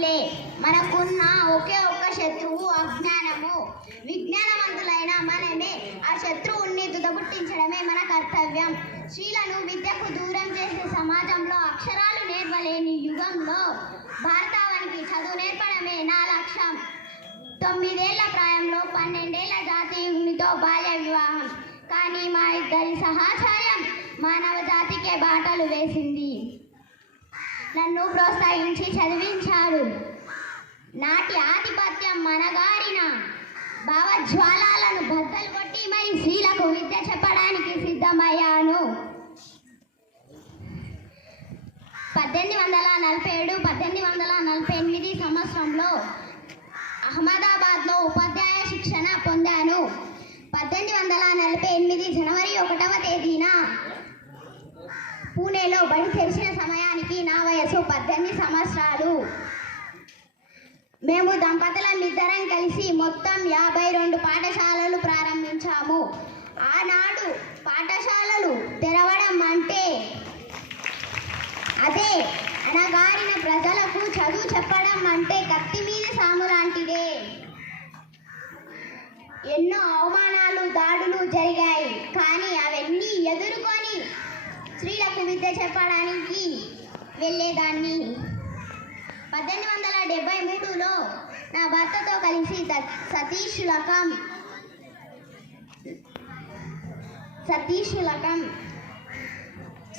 శత్రువులే. మనకున్న ఒకే ఒక్క శత్రువు అజ్ఞానము. విజ్ఞానవంతులైన మనమే ఆ శత్రువుని తుదపుట్టించడమే మన కర్తవ్యం. స్త్రీలను విద్యకు దూరం చేసే సమాజంలో, అక్షరాలు నేర్వలేని యుగంలో భారతావనికి చదువు నేర్పడమే నా లక్ష్యం. 9 ఏళ్ల ప్రాయంలో 12 ఏళ్ల జాతీయునితో బాల్య వివాహం. కానీ మా ఇద్దరి సహచర్యం మానవ జాతికే బాటలు వేసింది. నన్ను ప్రోత్సహించి చదివించారు. నాటి ఆధిపత్యం మనగారిన భావజ్వాలాలను బద్దలు కొట్టి మరి స్త్రీలకు విద్య చెప్పడానికి సిద్ధమయ్యాను. 1847-1848 సంవత్సరంలో అహ్మదాబాద్లో ఉపాధ్యాయ శిక్షణ పొందాను. 1848 జనవరి 1వ తేదీన పూణేలో బడి తెరిచిన సమయానికి నా వయసు 18 సంవత్సరాలు. మేము దంపతులమిద్దరం కలిసి మొత్తం 52 పాఠశాలలు ప్రారంభించాము. ఆనాడు పాఠశాలలు తెరవడం అంటే అదే అణగారిన ప్రజలకు చదువు చెప్పడం అంటే కత్తి మీద సాము లాంటిదే. ఎన్నో అవమానాలు, దాడులు జరిగాయి. కానీ అవన్నీ ఎదుర్కొని స్త్రీలకు విద్య చెప్పడానికి వెళ్ళేదాన్ని. 1873లో నా భర్తతో కలిసి సతీశులకం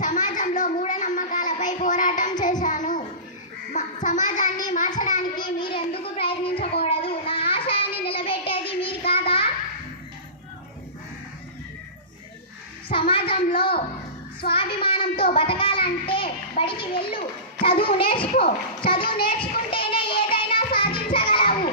సమాజంలో మూఢనమ్మకాలపై పోరాటం చేశాను. సమాజాన్ని మార్చడానికి మీరు ఎందుకు ప్రయత్నించకూడదు? నా ఆశయాన్ని నిలబెట్టేది మీరు కాదా? సమాజంలో స్వాభిమానంతో బతకాలంటే బడికి వెళ్ళు, చదువు నేర్చుకో. చదువు నేర్చుకుంటేనే ఏదైనా సాధించగలవు.